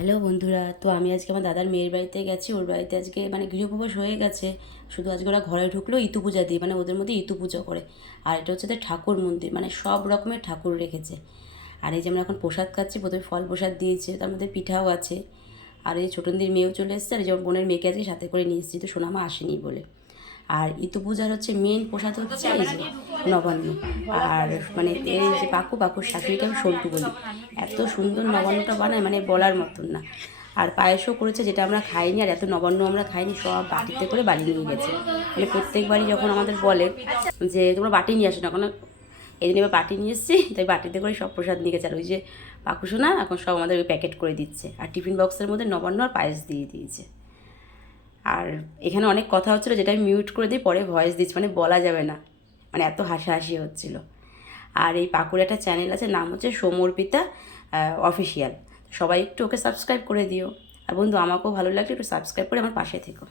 Hello বন্ধুরা, তো আমি আজকে আমার দাদার মেয়ের বাড়িতে গেছি। ওর বাড়িতে আজকে গৃহপ্রবেশ হয়ে গেছে। শুধু আজকে ওরা ঘরে ঢুকলো ইতু পূজা দিয়ে, ওদের মধ্যে ইতু পুজো করে। আর এটা হচ্ছে ওদের ঠাকুর মন্দির, সব রকমের ঠাকুর রেখেছে। আর এই যে আমরা এখন প্রসাদ খাচ্ছি, প্রথমে ফল প্রসাদ দিয়েছে, তার মধ্যে পিঠাও আছে। আর এই ছোটনদির মেয়েও চলে এসেছে, আর এই যে বোনের মেয়েকে আজকে সাথে করে নিয়ে এসেছি, তো সোনামা আসেনি বলে। আর ইতু পূজার হচ্ছে মেন প্রসাদ হচ্ছে এই যে নবান্ন। আর এই যে পাকুর শাশুড়িকে আমি সল্টু বলি। এত সুন্দর নবান্নটা বানায়, বলার মতন না। আর পায়েসও করেছে, যেটা আমরা খাইনি। আর এত নবান্ন আমরা খাইনি, সব বাটিতে করে বাড়ি নিয়ে গেছে। প্রত্যেকবারই যখন আমাদের বলে যে তোমরা বাটি নিয়ে আসো না, কারণ এই জন্য এবার বাটি নিয়ে এসেছি, তাই বাটিতে করে সব প্রসাদ নিয়ে গেছে। আর ওই যে পাকুসোনা এখন সব আমাদের ওই প্যাকেট করে দিচ্ছে, আর টিফিন বক্সের মধ্যে নবান্ন আর পায়েস দিয়ে দিয়েছে। আর এখানে অনেক কথা হচ্ছিলো, যেটা আমি মিউট করে দিই, পরে ভয়েস দিচ্ছি, বলা যাবে না, এত হাসাহাসি হচ্ছিল। আর এই পাকুর একটা চ্যানেল আছে, নাম হচ্ছে সমর্পিতা অফিসিয়াল। সবাই একটু ওকে সাবস্ক্রাইব করে দিও। আর বন্ধু, আমাকেও ভালো লাগলে একটু সাবস্ক্রাইব করে আমার পাশে থেকো।